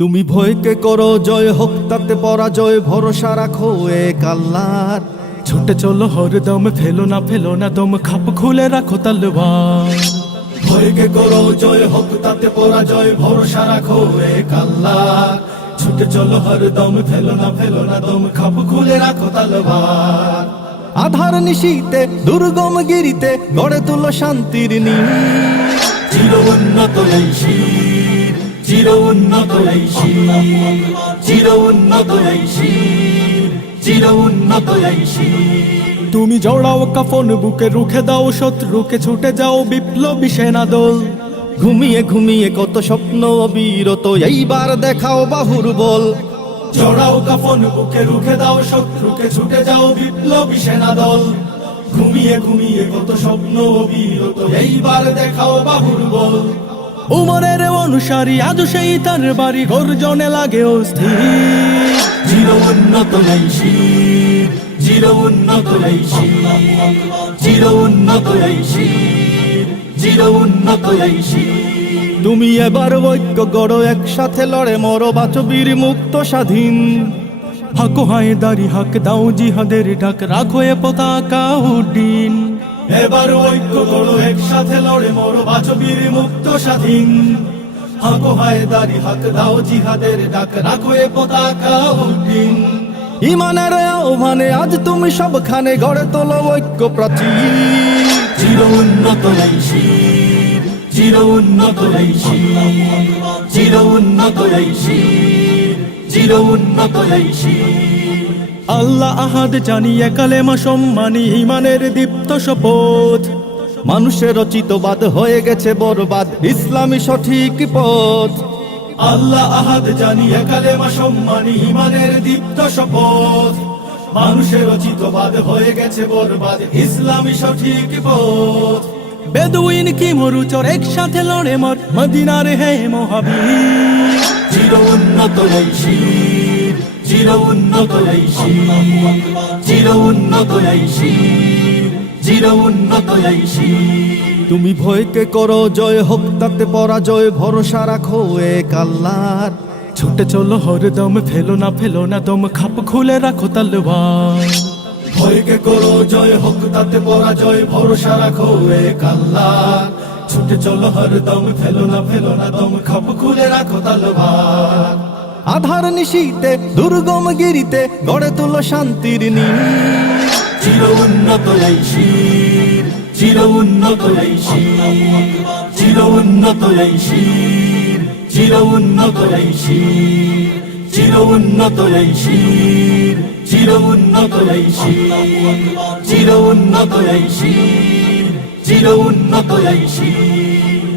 তুমি ভয়কে করো জয় হোক তাতে পরাজয় ভরসা রাখো এক আল্লাহর ছুটে চলো হরদম ফেলো না ফেলো না দম খাপ খুলে রাখো তলোয়ার ভয়কে করো জয় হোক তাতে পরাজয় ভরসা রাখো এ আল্লাহ ছুটে চলো হরদম ফেলো না ফেলো না দম খাপ খুলে রাখো তলোয়ার আধার নিশিতে দুর্গম গিরিতে গড়ে তুলো শান্তির নি চির উন্নত এই চির উন্নত শির চির উন্নত এই শির চির উন্নত তুমি জড়াও কাফন বুকে রুখে দাও শত্রুকে ছুটে যাও বিপ্লবী সেনা দল ঘুমিয়ে ঘুমিয়ে কত স্বপ্ন অবিরত এইবার দেখাও বাহুর বল জড়াও কাফন বুকে রুখে দাও শত্রুকে ছুটে যাও বিপ্লবী সেনা দল ঘুমিয়ে ঘুমিয়ে কত স্বপ্ন অবিরত এইবার দেখাও বাহুর বল উমরের অনুসারী আজ সেই তার বাড়ি গর্জনে লাগে অস্থির জিরো উন্নত নাই শির জিরো উন্নত নাই শির জিরো উন্নত নাই শির উন্নত নাই তুমি এবার ঐক্য গড় একসাথে লড়ে মর বাচ বীর মুক্ত স্বাধীন হাকো হায় দাড়ি হাক দাও জিহাদের ডাক রাখো এ পতাকা উড্ডিন এবার ঐক্য করো একসাথে লড়ে মরো বাঁচো বীর মুক্ত স্বাধীন হাকো হায় দাড়ি হাক দাও জিহাদের ডাক রাখো এ পতাকা উদ্দিন ইমানের আহ্বানে আজ তুমি সবখানে গড়ে তোলো ঐক্য প্রাচীর চির উন্নত শির চির উন্নত শির চির উন্নত শির চির উন্নত শির আল্লাহ আহাদ জানিয়ে কালেমা সম্মানী ইমানের দীপ্ত শপথ মানুষের রচিতবাদ হয়ে গেছে বরবাদ ইসলামী সঠিক পথ আল্লাহ আহাদ জানিয়ে কালেমা সম্মানী ইমানের দীপ্ত শপথ মানুষের রচিতবাদ হয়ে গেছে বরবাদ ইসলামী সঠিক পথ বেদুইন কি মরুচর একসাথে লড়ে মর মদিনার হে মহাবীর চির উন্নত ঐশী চির উন্নত ঐশী চির উন্নত ঐশী চির উন্নত ঐশী তুমি ভয়কে করো জয় হোক তাতে পরাজয় ভরসা রাখো এক আল্লাহর ছুটে চলো দম ফেলো না ফেলো না দম খাপ খুলে রাখো তালবার ভয়কে করো জয় হোক তাতে পরাজয় ভরসা রাখো এক আল্লাহ ছুটে চলো দম ফেলো না ফেলো না দম খাপ খুলে রাখো তালবার আধার নিশীতে দুর্গম গিরিতে গড়ে তুলো শান্তির নী চির উন্নত শির চির উন্নত চির উন্নত শির চির উন্নত শির চির উন্নত শির চির উন্নত শির চির উন্নত শির চির উন্নত শির